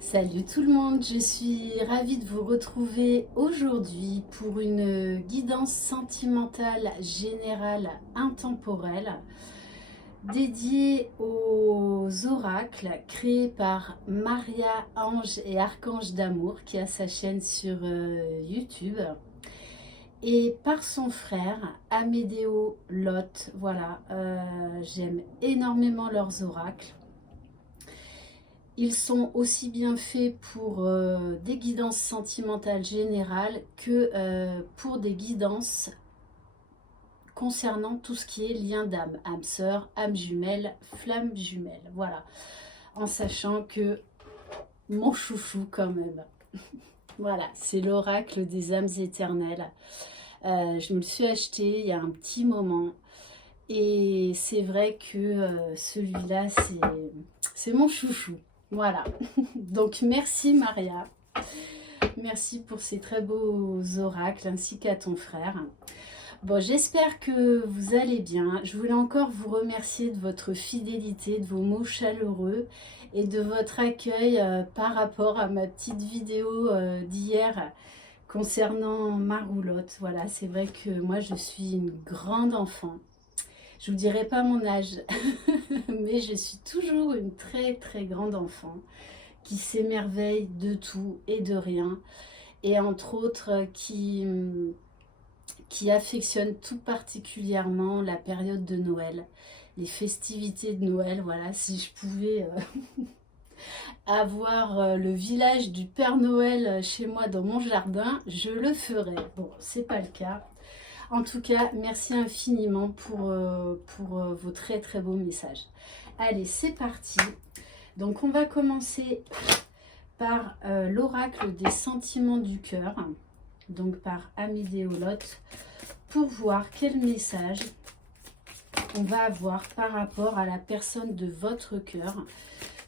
Salut tout le monde, je suis ravie de vous retrouver aujourd'hui pour une guidance sentimentale générale intemporelle dédiée aux oracles créés par Maria Ange et Archange d'amour qui a sa chaîne sur YouTube et par son frère Amédéo Lot. Voilà, j'aime énormément leurs oracles. Ils sont aussi bien faits pour des guidances sentimentales générales que pour des guidances concernant tout ce qui est lien d'âme, âme sœur, âme jumelle, flamme jumelle. Voilà, en sachant que mon chouchou quand même. Voilà, c'est l'oracle des âmes éternelles. Je me le suis acheté il y a un petit moment. Et c'est vrai que celui-là, c'est mon chouchou. Voilà. Donc merci Maria. Merci pour ces très beaux oracles ainsi qu'à ton frère. Bon, j'espère que vous allez bien. Je voulais encore vous remercier de votre fidélité, de vos mots chaleureux et de votre accueil par rapport à ma petite vidéo d'hier concernant ma roulotte. Voilà, c'est vrai que moi je suis une grande enfant. Je ne vous dirai pas mon âge, mais je suis toujours une très très grande enfant qui s'émerveille de tout et de rien, et entre autres qui affectionne tout particulièrement la période de Noël, les festivités de Noël. Voilà, si je pouvais avoir le village du Père Noël chez moi dans mon jardin, je le ferais. Bon, c'est pas le cas. En tout cas, merci infiniment pour vos très très beaux messages. Allez, c'est parti. Donc, on va commencer par l'oracle des sentiments du cœur, donc par Amédéo Lot, pour voir quel message on va avoir par rapport à la personne de votre cœur.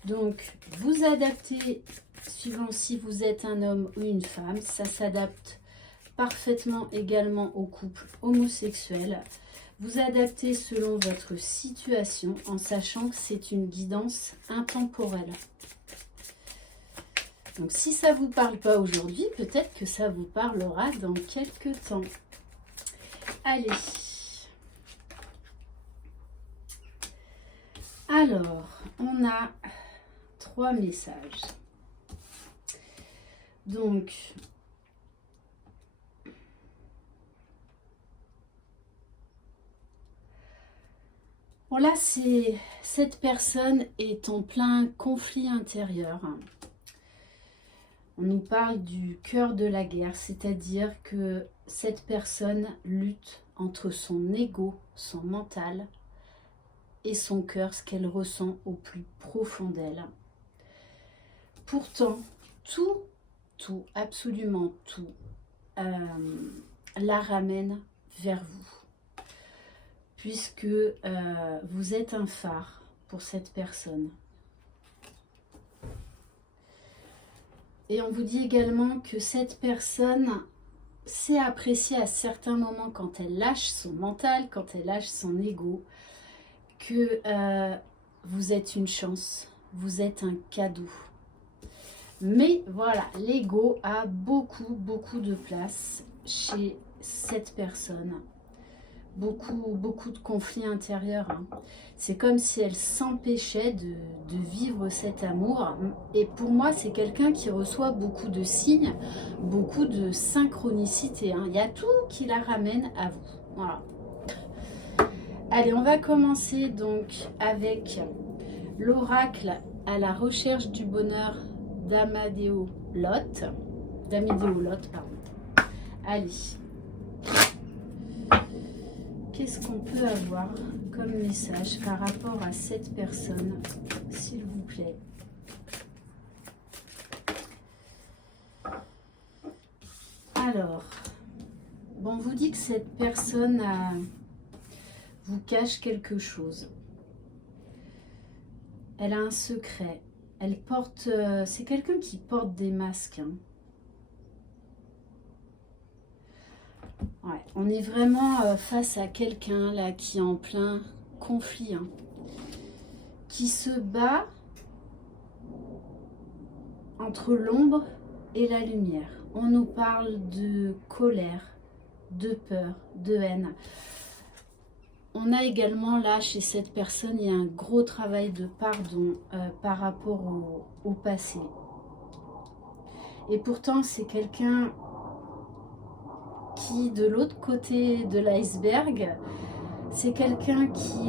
Donc, vous adaptez suivant si vous êtes un homme ou une femme. Ça s'adapte parfaitement également au couple homosexuel. Vous adaptez selon votre situation en sachant que c'est une guidance intemporelle. Donc si ça ne vous parle pas aujourd'hui, peut-être que ça vous parlera dans quelques temps. Allez. Alors, on a 3 messages. Donc, bon là, cette personne est en plein conflit intérieur. On nous parle du cœur de la guerre, c'est-à-dire que cette personne lutte entre son ego, son mental et son cœur, ce qu'elle ressent au plus profond d'elle. Pourtant, tout, absolument tout, la ramène vers vous, puisque vous êtes un phare pour cette personne. Et on vous dit également que cette personne sait apprécier à certains moments, quand elle lâche son mental, quand elle lâche son ego, que vous êtes une chance, vous êtes un cadeau. Mais voilà, l'ego a beaucoup de place chez cette personne. Beaucoup de conflits intérieurs. C'est comme si elle s'empêchait de vivre cet amour. Et pour moi, c'est quelqu'un qui reçoit beaucoup de signes, beaucoup de synchronicité. Il y a tout qui la ramène à vous. Voilà. Allez, on va commencer donc avec l'oracle à la recherche du bonheur d'Amédéo Lot. Pardon. Allez. Qu'est-ce qu'on peut avoir comme message par rapport à cette personne, s'il vous plaît? Alors, bon, on vous dit que cette personne vous cache quelque chose. Elle a un secret. Elle porte... c'est quelqu'un qui porte des masques. Ouais, on est vraiment face à quelqu'un là qui est en plein conflit, qui se bat entre l'ombre et la lumière. On nous parle de colère, de peur, de haine. On a également là, chez cette personne, il y a un gros travail de pardon par rapport au passé. Et pourtant, c'est quelqu'un qui, de l'autre côté de l'iceberg, c'est quelqu'un qui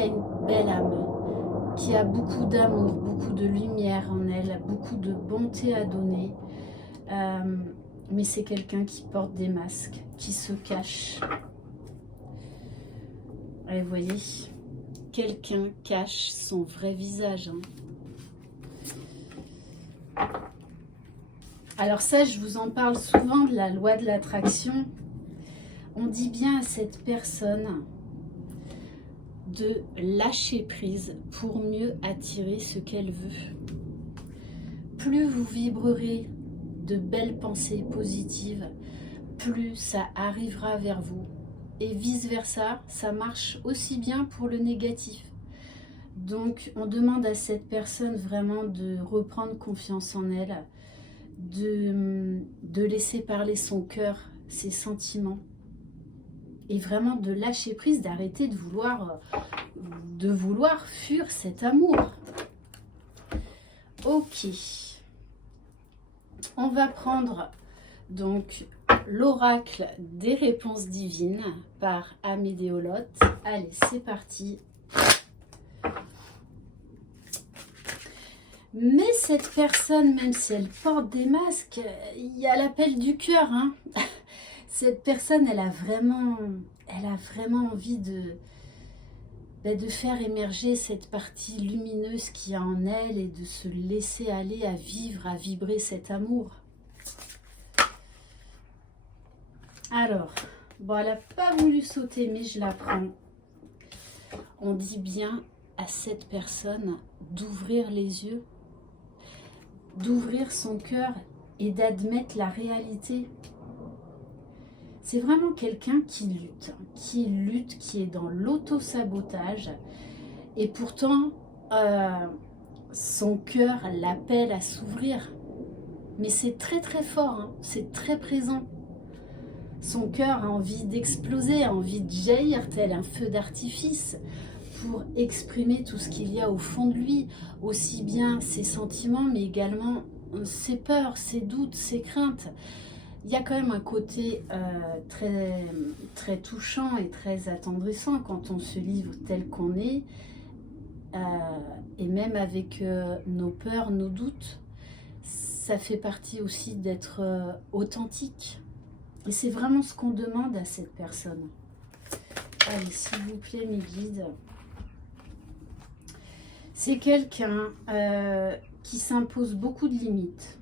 a une belle âme, qui a beaucoup d'amour, beaucoup de lumière en elle, beaucoup de bonté à donner. Mais c'est quelqu'un qui porte des masques, qui se cache. Et vous voyez, quelqu'un cache son vrai visage. Alors ça, je vous en parle souvent de la loi de l'attraction. On dit bien à cette personne de lâcher prise pour mieux attirer ce qu'elle veut. Plus vous vibrerez de belles pensées positives, plus ça arrivera vers vous. Et vice-versa, ça marche aussi bien pour le négatif. Donc, on demande à cette personne vraiment de reprendre confiance en elle, de laisser parler son cœur, ses sentiments, et vraiment de lâcher prise, d'arrêter de vouloir fuir cet amour. Ok. On va prendre donc l'oracle des réponses divines par Amédéolote. Allez, c'est parti. Mais cette personne, même si elle porte des masques, il y a l'appel du cœur. Cette personne, elle a vraiment envie de faire émerger cette partie lumineuse qu'il y a en elle et de se laisser aller à vivre, à vibrer cet amour. Alors, bon, elle n'a pas voulu sauter, mais je la prends. On dit bien à cette personne d'ouvrir les yeux, d'ouvrir son cœur et d'admettre la réalité. C'est vraiment quelqu'un qui est dans l'auto-sabotage. Et pourtant, son cœur l'appelle à s'ouvrir. Mais c'est très très fort, c'est très présent. Son cœur a envie d'exploser, a envie de jaillir tel un feu d'artifice pour exprimer tout ce qu'il y a au fond de lui, aussi bien ses sentiments, mais également ses peurs, ses doutes, ses craintes. Il y a quand même un côté très, très touchant et très attendrissant quand on se livre tel qu'on est, et même avec nos peurs, nos doutes. Ça fait partie aussi d'être authentique. Et c'est vraiment ce qu'on demande à cette personne. Allez, s'il vous plaît, mes guides. C'est quelqu'un qui s'impose beaucoup de limites.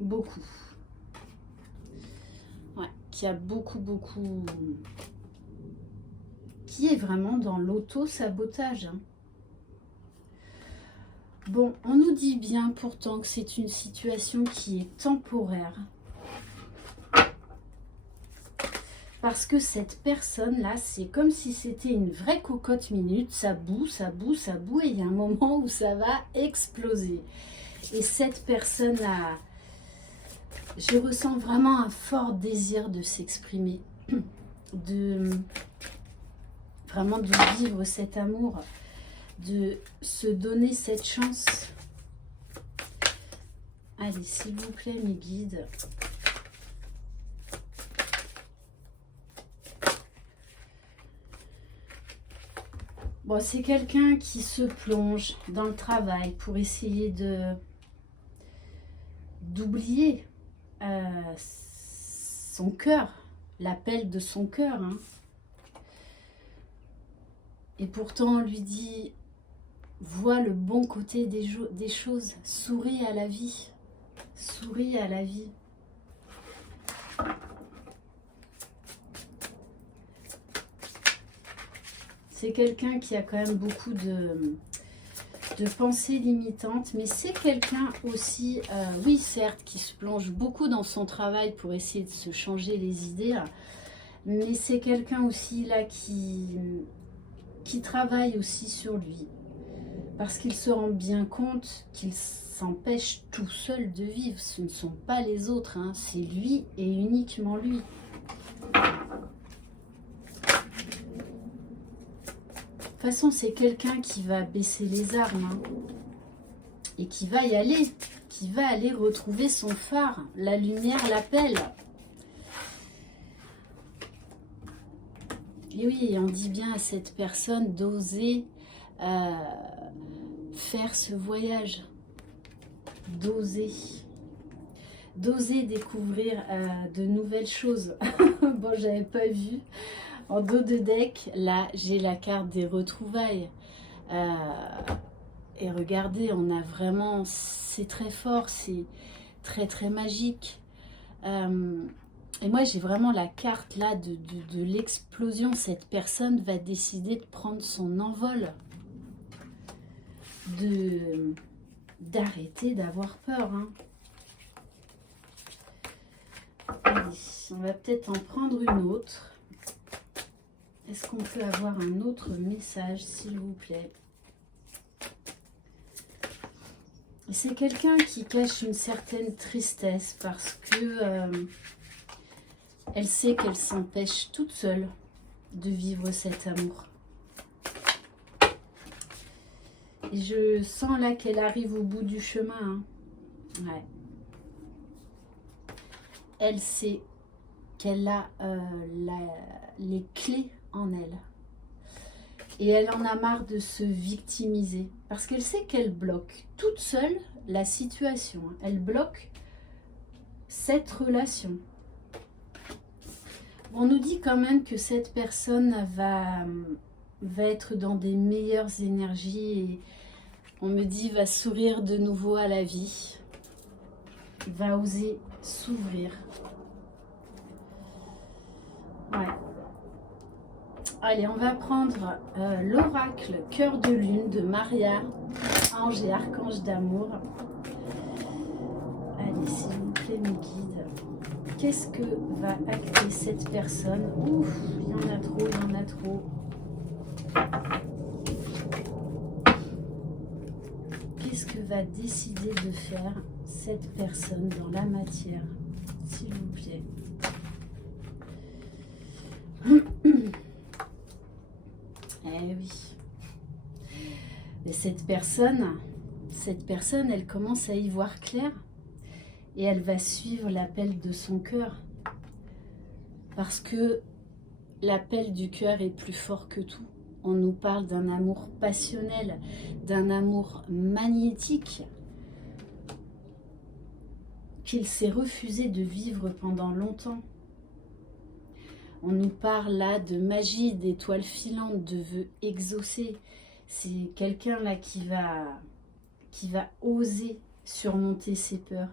Beaucoup. Ouais, qui a beaucoup... Qui est vraiment dans l'auto-sabotage. Bon, on nous dit bien pourtant que c'est une situation qui est temporaire. Parce que cette personne-là, c'est comme si c'était une vraie cocotte minute. Ça boue, ça boue, ça boue. Et il y a un moment où ça va exploser. Et cette personne-là, je ressens vraiment un fort désir de s'exprimer. Vraiment de vivre cet amour. De se donner cette chance. Allez, s'il vous plaît, mes guides. Bon, c'est quelqu'un qui se plonge dans le travail pour essayer d'oublier son cœur, l'appel de son cœur. Et pourtant, on lui dit, vois le bon côté des choses, souris à la vie, souris à la vie. C'est quelqu'un qui a quand même beaucoup de pensées limitantes, mais c'est quelqu'un aussi, oui certes, qui se plonge beaucoup dans son travail pour essayer de se changer les idées, mais c'est quelqu'un aussi là qui travaille aussi sur lui, Parce qu'il se rend bien compte qu'il s'empêche tout seul de vivre. Ce ne sont pas les autres, hein, c'est lui et uniquement lui. De toute façon, c'est quelqu'un qui va baisser les armes, hein, et qui va y aller, qui va aller retrouver son phare. La lumière l'appelle. Et oui, on dit bien à cette personne d'oser faire ce voyage, d'oser découvrir de nouvelles choses. Bon, j'avais pas vu. En dos de deck, là, j'ai la carte des retrouvailles. Et regardez, on a vraiment, c'est très fort, c'est très très magique. Et moi, j'ai vraiment la carte là de l'explosion. Cette personne va décider de prendre son envol, d'arrêter d'avoir peur, hein. Allez, on va peut-être en prendre une autre. Est-ce qu'on peut avoir un autre message, s'il vous plaît? C'est quelqu'un qui cache une certaine tristesse parce que elle sait qu'elle s'empêche toute seule de vivre cet amour. Et je sens là qu'elle arrive au bout du chemin, hein. Ouais. Elle sait qu'elle a les clés en elle. Et elle en a marre de se victimiser. Parce qu'elle sait qu'elle bloque toute seule la situation. Elle bloque cette relation. On nous dit quand même que cette personne va être dans des meilleures énergies. Et on me dit va sourire de nouveau à la vie. Va oser s'ouvrir. Ouais. Allez, on va prendre l'oracle Cœur de Lune de Maria, ange et archange d'amour. Allez, s'il vous plaît, mes guides. Qu'est-ce que va acter cette personne? Ouf, il y en a trop, il y en a trop. Qu'est-ce que va décider de faire cette personne dans la matière, s'il vous plaît? Eh oui. Mais cette personne, elle commence à y voir clair et elle va suivre l'appel de son cœur. Parce que l'appel du cœur est plus fort que tout. On nous parle d'un amour passionnel, d'un amour magnétique qu'il s'est refusé de vivre pendant longtemps. On nous parle là de magie, d'étoiles filantes, de vœux exaucés. C'est quelqu'un là qui va oser surmonter ses peurs.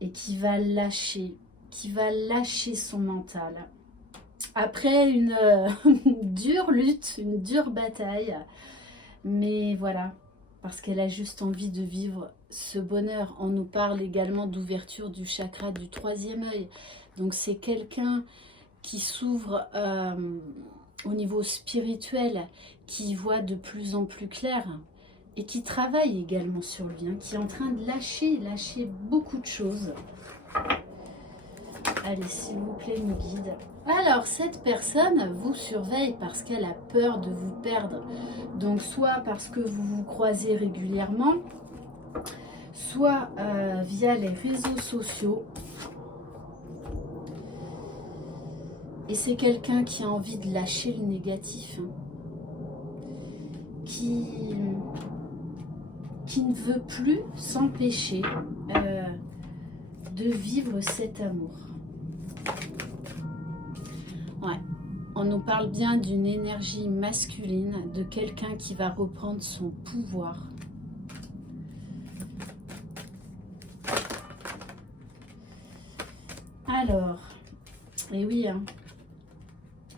Et qui va lâcher son mental. Après une dure lutte, une dure bataille. Mais voilà, parce qu'elle a juste envie de vivre ce bonheur. On nous parle également d'ouverture du chakra du troisième œil. Donc c'est quelqu'un qui s'ouvre au niveau spirituel, qui voit de plus en plus clair et qui travaille également sur lui, hein, qui est en train de lâcher beaucoup de choses. Allez, s'il vous plaît, mes guides. Alors, cette personne vous surveille parce qu'elle a peur de vous perdre. Donc, soit parce que vous vous croisez régulièrement, soit via les réseaux sociaux. Et c'est quelqu'un qui a envie de lâcher le négatif, hein, qui ne veut plus s'empêcher de vivre cet amour. Ouais. On nous parle bien d'une énergie masculine, de quelqu'un qui va reprendre son pouvoir. Alors, et oui, hein,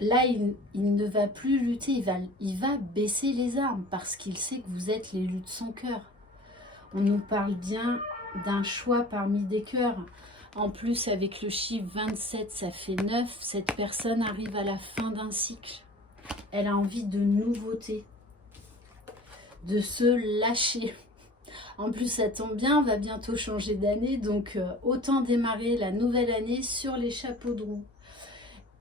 là, il ne va plus lutter, il va baisser les armes parce qu'il sait que vous êtes l'élu de son cœur. On nous parle bien d'un choix parmi des cœurs. En plus, avec le chiffre 27, ça fait 9. Cette personne arrive à la fin d'un cycle. Elle a envie de nouveauté, de se lâcher. En plus, ça tombe bien, on va bientôt changer d'année, donc autant démarrer la nouvelle année sur les chapeaux de roue.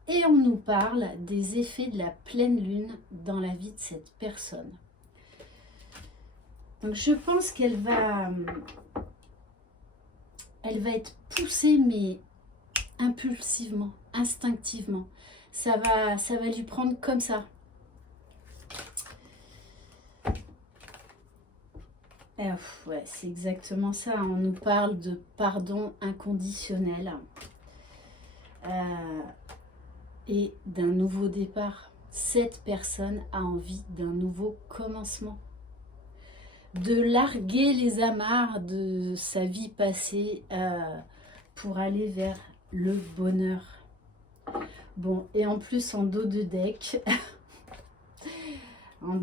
Et on nous parle des effets de la pleine lune dans la vie de cette personne. Donc je pense qu'elle va être poussée, mais impulsivement, instinctivement. Ça va lui prendre comme ça. Ouais, c'est exactement ça. On nous parle de pardon inconditionnel et d'un nouveau départ. Cette personne a envie d'un nouveau commencement, de larguer les amarres de sa vie passée pour aller vers le bonheur. Bon, et en plus en dos de deck, on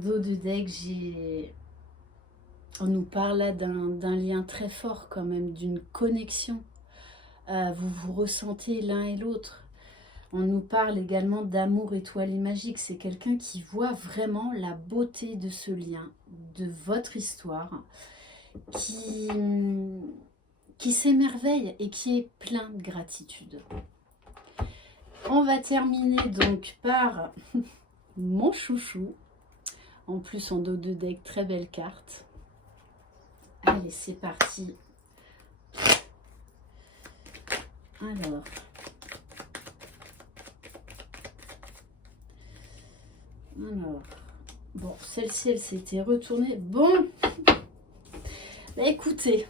nous parle là d'un lien très fort quand même, d'une connexion. Vous vous ressentez l'un et l'autre. On nous parle également d'amour étoilé magique. C'est quelqu'un qui voit vraiment la beauté de ce lien, de votre histoire, qui s'émerveille et qui est plein de gratitude. On va terminer donc par mon chouchou. En plus, en dos de deck, très belle carte. Allez, c'est parti. Alors... bon, celle-ci, elle s'était retournée. Bon, bah, écoutez,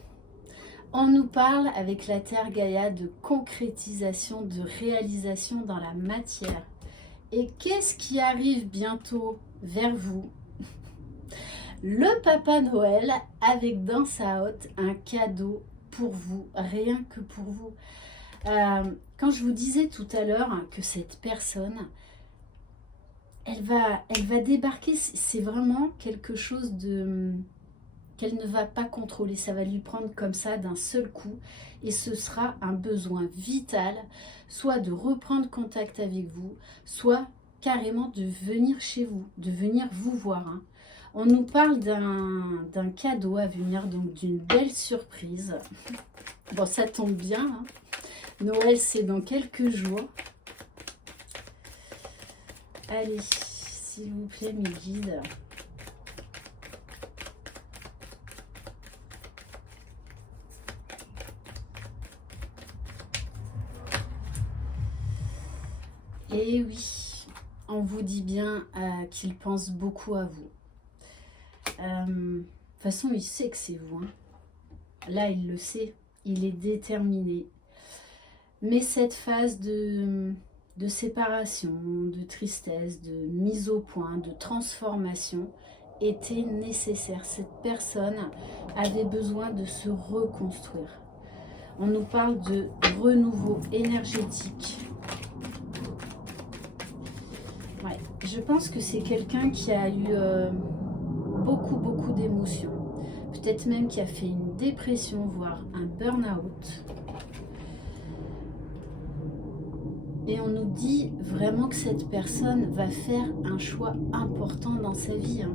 on nous parle avec la Terre Gaïa de concrétisation, de réalisation dans la matière. Et qu'est-ce qui arrive bientôt vers vous? Le Papa Noël avec dans sa hotte un cadeau pour vous, rien que pour vous. Quand je vous disais tout à l'heure que cette personne... Elle va débarquer, c'est vraiment quelque chose qu'elle ne va pas contrôler. Ça va lui prendre comme ça d'un seul coup et ce sera un besoin vital, soit de reprendre contact avec vous, soit carrément de venir chez vous, de venir vous voir. Hein. On nous parle d'un cadeau à venir, donc d'une belle surprise. Bon, ça tombe bien. Hein. Noël, c'est dans quelques jours. Allez, s'il vous plaît, mes guides. Et oui, on vous dit bien qu'il pense beaucoup à vous. De toute façon, il sait que c'est vous. Hein. Là, il le sait. Il est déterminé. Mais cette phase de séparation, de tristesse, de mise au point, de transformation était nécessaire. Cette personne avait besoin de se reconstruire. On nous parle de renouveau énergétique. Ouais, je pense que c'est quelqu'un qui a eu beaucoup d'émotions. Peut-être même qui a fait une dépression, voire un burn-out. Et on nous dit vraiment que cette personne va faire un choix important dans sa vie. Hein.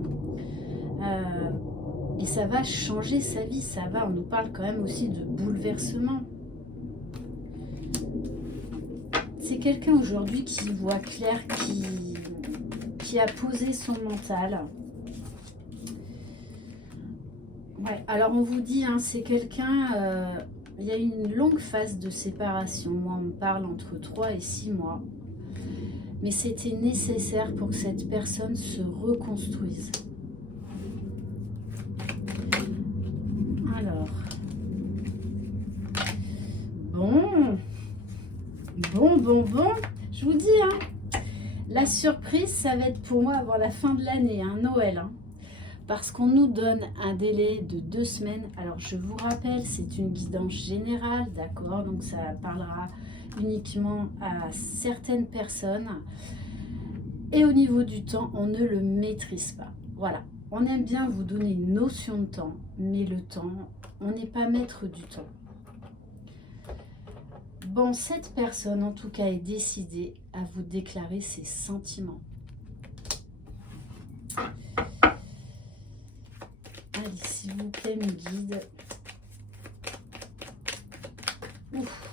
Et ça va changer sa vie. On nous parle quand même aussi de bouleversement. C'est quelqu'un aujourd'hui qui voit clair, qui a posé son mental. Ouais, alors on vous dit, hein, c'est quelqu'un... il y a une longue phase de séparation. Moi, on me parle entre 3 et 6 mois. Mais c'était nécessaire pour que cette personne se reconstruise. Alors. Bon. Je vous dis, hein, la surprise, ça va être pour moi avant la fin de l'année, hein, Noël. Hein. Parce qu'on nous donne un délai de 2 semaines. Alors, je vous rappelle, c'est une guidance générale, d'accord? Donc, ça parlera uniquement à certaines personnes. Et au niveau du temps, on ne le maîtrise pas. Voilà. On aime bien vous donner une notion de temps, mais le temps, on n'est pas maître du temps. Bon, cette personne, en tout cas, est décidée à vous déclarer ses sentiments. Allez, s'il vous plaît, mes guides. Ouf.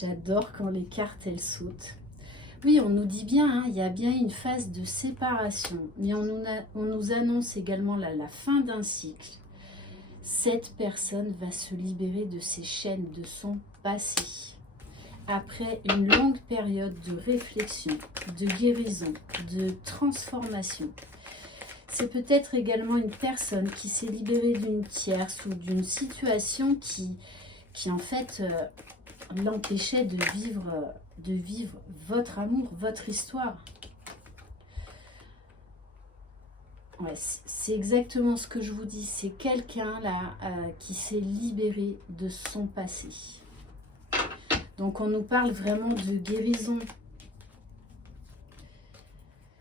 J'adore quand les cartes, elles sautent. Oui, on nous dit bien, hein, il y a bien une phase de séparation. Mais on nous annonce également la fin d'un cycle. Cette personne va se libérer de ses chaînes, de son passé. Après une longue période de réflexion, de guérison, de transformation. C'est peut-être également une personne qui s'est libérée d'une tierce ou d'une situation qui en fait l'empêchait de vivre votre amour, votre histoire. Ouais, c'est exactement ce que je vous dis. C'est quelqu'un là qui s'est libéré de son passé. Donc on nous parle vraiment de guérison.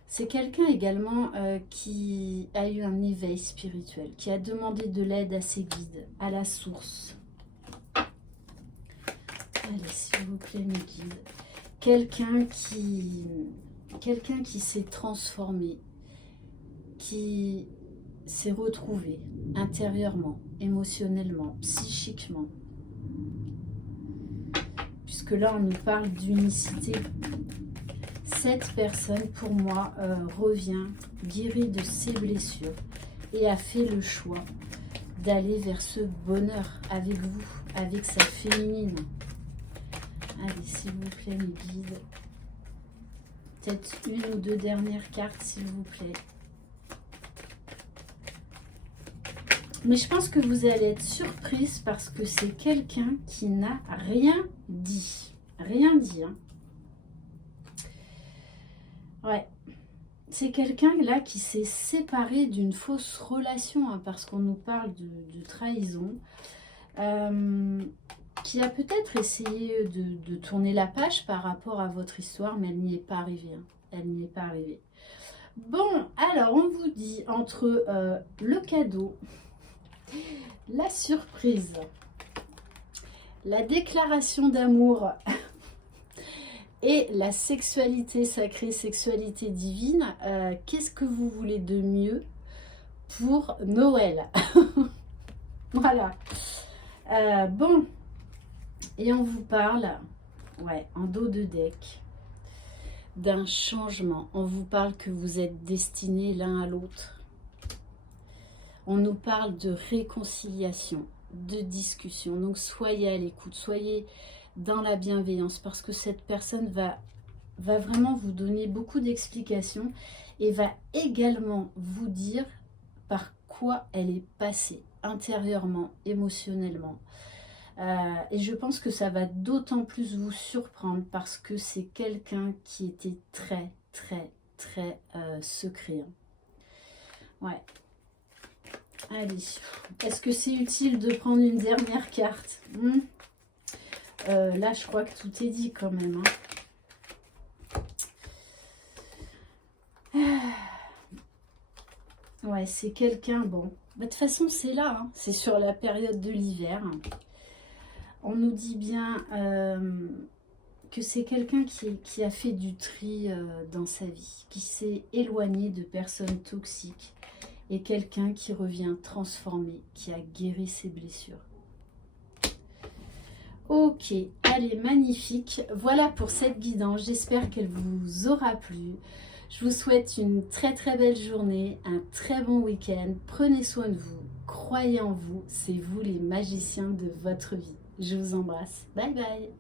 C'est quelqu'un également qui a eu un éveil spirituel, qui a demandé de l'aide à ses guides, à la source. Allez, s'il vous plaît, mes guides. Quelqu'un qui s'est transformé, qui s'est retrouvé intérieurement, émotionnellement, psychiquement. Puisque là, on nous parle d'unicité. Cette personne, pour moi, revient guérie de ses blessures et a fait le choix d'aller vers ce bonheur avec vous, avec sa féminine. Allez, s'il vous plaît, mes guides. Peut-être une ou deux dernières cartes, s'il vous plaît. Mais je pense que vous allez être surprise parce que c'est quelqu'un qui n'a rien dit. Rien dit, hein. Ouais. C'est quelqu'un là qui s'est séparé d'une fausse relation, hein, parce qu'on nous parle de trahison. Qui a peut-être essayé de tourner la page par rapport à votre histoire, mais elle n'y est pas arrivée. Hein. Elle n'y est pas arrivée. Bon, alors on vous dit entre le cadeau, la surprise, la déclaration d'amour et la sexualité sacrée, sexualité divine, qu'est-ce que vous voulez de mieux pour Noël? Voilà. Bon. Et on vous parle, ouais, en dos de deck, d'un changement. On vous parle que vous êtes destinés l'un à l'autre. On nous parle de réconciliation, de discussion. Donc soyez à l'écoute, soyez dans la bienveillance parce que cette personne va vraiment vous donner beaucoup d'explications et va également vous dire par quoi elle est passée intérieurement, émotionnellement. Et je pense que ça va d'autant plus vous surprendre parce que c'est quelqu'un qui était très secret. Ouais. Allez. Est-ce que c'est utile de prendre une dernière carte? Là, je crois que tout est dit quand même. Hein. Ouais, c'est quelqu'un, bon. De toute façon, c'est là. Hein. C'est sur la période de l'hiver. On nous dit bien que c'est quelqu'un qui a fait du tri dans sa vie, qui s'est éloigné de personnes toxiques et quelqu'un qui revient transformé, qui a guéri ses blessures. Ok, allez, magnifique. Voilà pour cette guidance. J'espère qu'elle vous aura plu. Je vous souhaite une très belle journée, un très bon week-end. Prenez soin de vous, croyez en vous, c'est vous les magiciens de votre vie. Je vous embrasse. Bye bye.